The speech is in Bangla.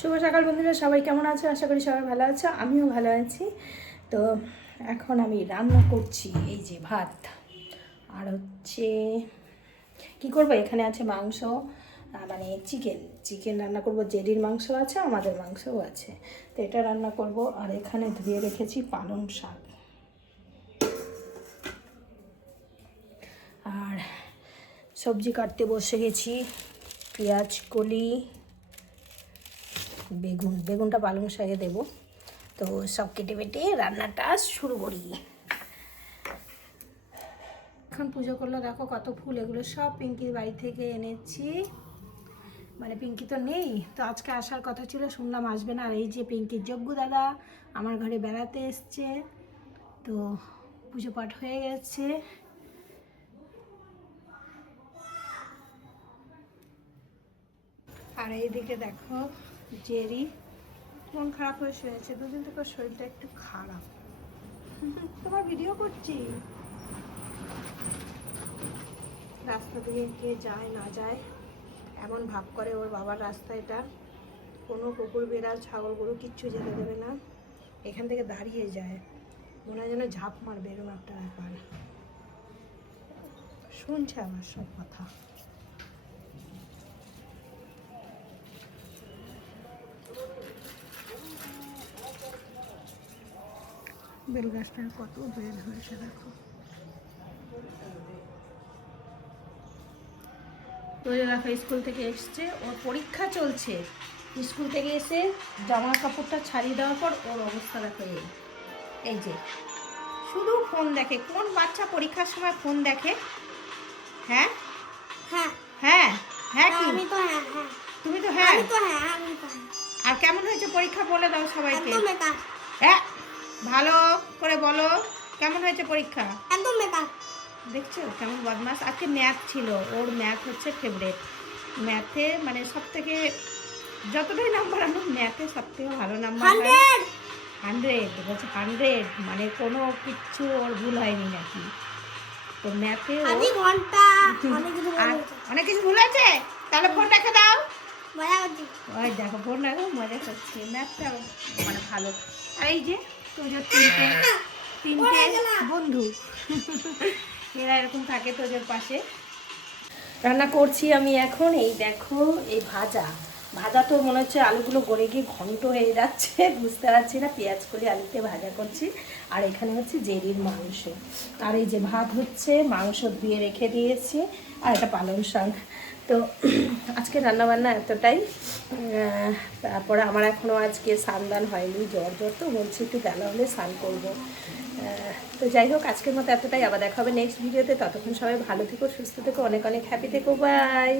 শুভ সকাল বন্ধুরা, সবাই কেমন আছো? আশা করি সবাই ভালো আছো, আমিও ভালো আছি। তো এখন আমি রান্না করছি, এই যে ভাত। আর হচ্ছে, কি করব? এখানে আছে মাংস মানে চিকেন। চিকেন রান্না করব, জেডির মাংস আছে, আমাদের মাংসও আছে। তো এটা রান্না করব, আর এখানে ধুয়ে রেখেছি পালং শাক। আর সবজি কাটতে বসে গেছি, পেঁয়াজ, কলি বেগুন, বেগুনটা পালং শাকে দেবো। তো সব কেটে বেটে রান্নাটা শুরু করি। এখন পুজো করলে, দেখো কত ফুল, এগুলো সব পিঙ্কির বাড়ি থেকে এনেছি। মানে পিঙ্কি তো নেই, তো আজকে আসার কথা ছিল, শুনলাম আসবে না। আর এই যে পিঙ্কির যজ্ঞ দাদা আমার ঘরে বেড়াতে এসছে, তো পুজো পাঠ হয়ে গেছে। আর এইদিকে দেখো জেরি, মন খারাপ হয়ে শুয়েছে, দুদিন থেকে শরীরটা একটু খারাপ। তোমার ভিডিও করছি? রাস্তা দিয়ে কে যায়, না যায়, এমন ভাব করে ওর বাবার রাস্তা এটা। কোনো কুকুর, বেড়াল, ছাগল, গরু কিচ্ছু যেতে দেবে না। এখান থেকে দাঁড়িয়ে যায়। মনে হয় যেন ঝাঁপ মারবে এরকম একটা ব্যাপার। শুনছে আমার সব কথা। বেল গাছটার কত বেল হয়েছে দেখো। তো দেখো স্কুল থেকে এসছে ওর পরীক্ষা চলছে। স্কুল থেকে এসে জামা কাপড়টা ছাড়িয়ে দেওয়ার পর ওর অবস্থা দেখো এই। এই যে শুধু ফোন দেখে কোন বাচ্চা পরীক্ষার সময় ফোন দেখে? হ্যাঁ? হ্যাঁ। হ্যাঁ? হ্যাঁ কি? আমি তো হ্যাঁ হ্যাঁ। তুমি তো হ্যাঁ? আমি তো হ্যাঁ আমি তো হ্যাঁ। আর কেমন হয়েছে পরীক্ষা বলে দাও সবাইকে। হ্যাঁ ভালো করে বলো। কেমন হয়েছে পরীক্ষা? একদম মেকআপ দেখছ কেমন বদমাস? আজকে ম্যাথ ছিল ওর ম্যাথ হচ্ছে ফেভারেট ম্যাথে মানে সব থেকে যতটাই নাম্বার আনুক ম্যাথে সব থেকে ভালো নাম্বার হান্ড্রেড! বলছে হান্ড্রেড মানে কোনো কিচ্ছু ওর ভুল হয়নি নাকি? তো ম্যাথে অনেক কিছু অনেক কিছু ভুল আছে? তাহলে ফোন রেখে দাও। ওই দেখো ফোন রাখো মজা করছে। ম্যাথটা মানে ভালো। আর এই যে তোজোর তিনটে তিনটে বন্ধু। এরা এরকম থাকে তোজোর পাশে। রান্না করছি আমি এখন এই দেখো এই ভাজা। ভাজা তো মনে হচ্ছে আলুগুলো গড়ে গিয়ে ঘন্ট হয়ে যাচ্ছে, বুঝতে পারছি না। পেঁয়াজ করে আলুতে ভাজা করছি। আর এখানে হচ্ছে জেরির মাংস। আর এই যে ভাত হচ্ছে, মাংস ধুয়ে রেখে দিয়েছি। আর এটা পালং শাক। তো আজকে রান্নাবান্না এতটাই। তারপরে আমার এখনও আজকে স্নান হয়নি, জ্বর জ্বর তো বলছি একটু বেলা হলে স্নান করব। তো যাই হোক, আজকের মতো এতটাই। আবার দেখা হবে নেক্সট ভিডিওতে ততক্ষণ সবাই ভালো থেকো, সুস্থ থেকো, অনেক অনেক হ্যাপি থেকো। বাই